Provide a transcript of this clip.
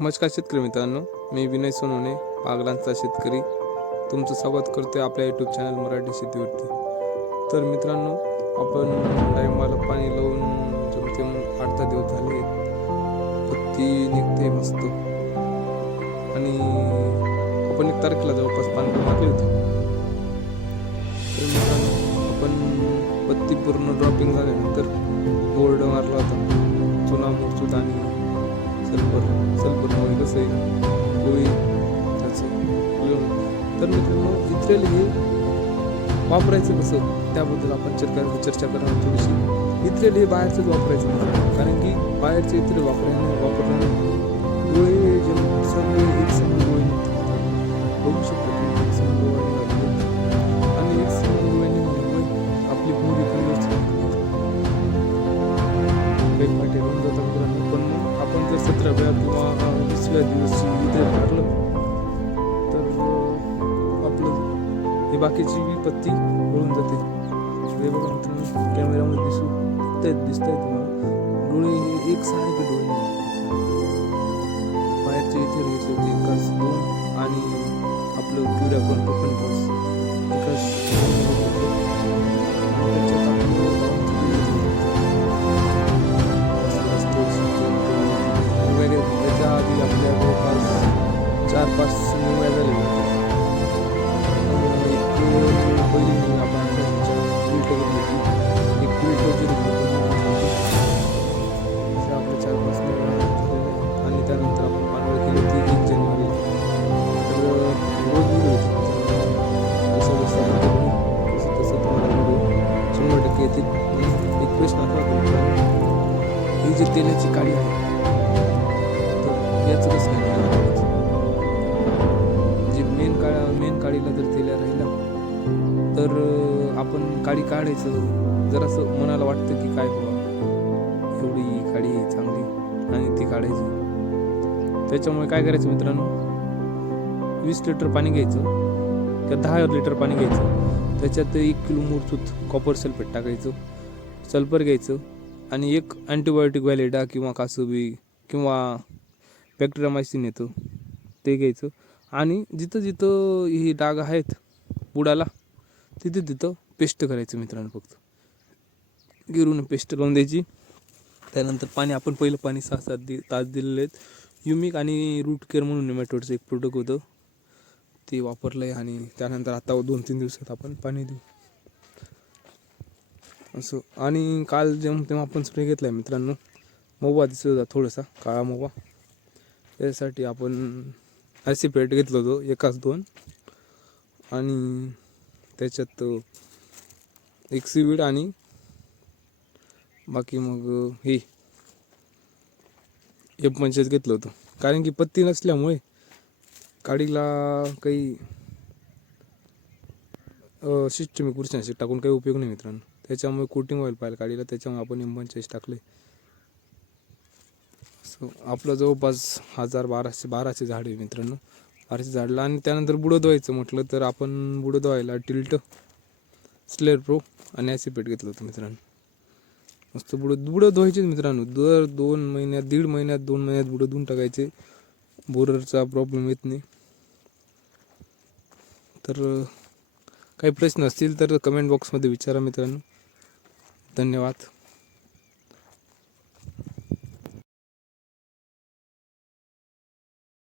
नमस्कार शेतकरी मित्रांनो, मी विनय सोनवणे, पागलांचा शेतकरी तुमचं स्वागत करतोय आपल्या यूट्यूब चॅनल मराठी शेतीवरती. तर मित्रांनो, आपण डाळिंबाला पाणी लावून जमतेम 8-10 दिवस झाले. पत्ती निघते मस्त आणि आपण 1 तारखेला जवळपास पाणी मारले होते. तर मित्रांनो, आपण पत्ती पूर्ण ड्रॉपिंग झाल्यानंतर बोर्ड मारला होता, चुना मुरचूत आणि सल्फरमुळे कसं आहे गोळी त्याचं. तर मित्रांनो, इथरेल हे वापरायचं कसं त्याबद्दल आपण चर्चा करणार थोडीशी. इथरेल हे बाहेरचंच वापरायचं नाही, कारण की बाहेरचे इथरेल वापरल्याने गोळे जे सगळे एक संघ गोळे निघतात. बघू शकतो तुम्ही, एक संघ गोळे निघाले आणि एक संघ गोळे निघाल्यामुळे आपली भूमी पण व्यवस्थित एक पाठी राहून जातात मित्रांनो. पण आपण जर 17व्या किंवा 20व्या दिवशी इथे मारलं तर आपलं हे बाकीची पत्ती गळून जाते. हे बघा मित्रांनो, कॅमेऱ्यामध्ये दिसतंय तुम्हाला डोळे हे एकसारखे डोळे निघाले. बाहेरचे इथे घेतले होते एकाच 2 आणि आपलं क्युऱ्या पण एकाच त्याच्या आधी आपल्या जवळपास 4-5 निवड्या झालेल्या होत्या. एक पहिली आपण उलट एक आपल्या 4-5 निवड्या आणि त्यानंतर आपण पानवळ केली होती 1 जानेवारीला. तर रोज व्हिडिओ तसं तुम्हाला व्हिडिओ 100% येतील. एक प्रश्न असा ही जी तेलाची काडी आहे याचं कसं काय जे मेन काडीला जर तेल्या राहिला तर आपण काडी काढायचं. जरासं मनाला वाटतं की काय बाबा एवढी काडी चांगली आणि ती काढायची. त्याच्यामुळे काय करायचं मित्रांनो, 20 लिटर पाणी घ्यायचं किंवा 10 लिटर पाणी घ्यायचं. त्याच्यात 1 किलो मुरचूत कॉपर सल्फेट टाकायचं, सल्फर घ्यायचं आणि एक अँटीबायोटिक व्हॅलिडा किंवा कासोबी किंवा बॅक्टेरियामायसिन येतं ते घ्यायचं आणि जिथं जिथं ही डाग आहेत बुडाला तिथं पेस्ट करायचं मित्रांनो. फक्त गिरून पेस्ट लावून द्यायची. त्यानंतर पाणी आपण पहिलं पाणी 6-7 तास दिलेले आहेत. युमिक आणि रूट केअर म्हणून नेमॅटोडचं एक प्रोडक्ट होतं ते वापरलं आहे आणि त्यानंतर आता 2-3 दिवसात आपण पाणी देऊ असं. आणि काल जेव्हा आपण स्प्रे घेतला आहे मित्रांनो, मोवा दिसत होता थोडासा काळा मोवा. त्यासाठी आपण ॲसिपेट घेतलं होतं 1-2 आणि त्याच्यात एक सीवीड आणि बाकी मग हे F-25 घेतलं होतं. कारण की पत्ती नसल्यामुळे काडीला काही सिस्टमिक बुरशीनाशक टाकून काही उपयोग नाही मित्रांनो. त्याच्यामुळे कोटिंग ऑइल पाहिजे काडीला, त्याच्यामुळे आपण F-25 टाकले. आपलं जवळपास 1200 झाड आहे मित्रांनो. 1200 झाडला आणि त्यानंतर बुडं धुवायचं म्हटलं तर आपण बुडं धुवायला टिल्ट, स्लेअर प्रो आणि ॲसिपेट घेतलं होतं मित्रांनो. मस्त बुडं धुवायचेच मित्रांनो. दर 2 महिन्यात 1.5 महिन्यात 2 महिन्यात बुडं धुवून टाकायचे. बोररचा प्रॉब्लेम येत नाही. तर काही प्रश्न असतील तर कमेंट बॉक्समध्ये विचारा मित्रांनो. धन्यवाद.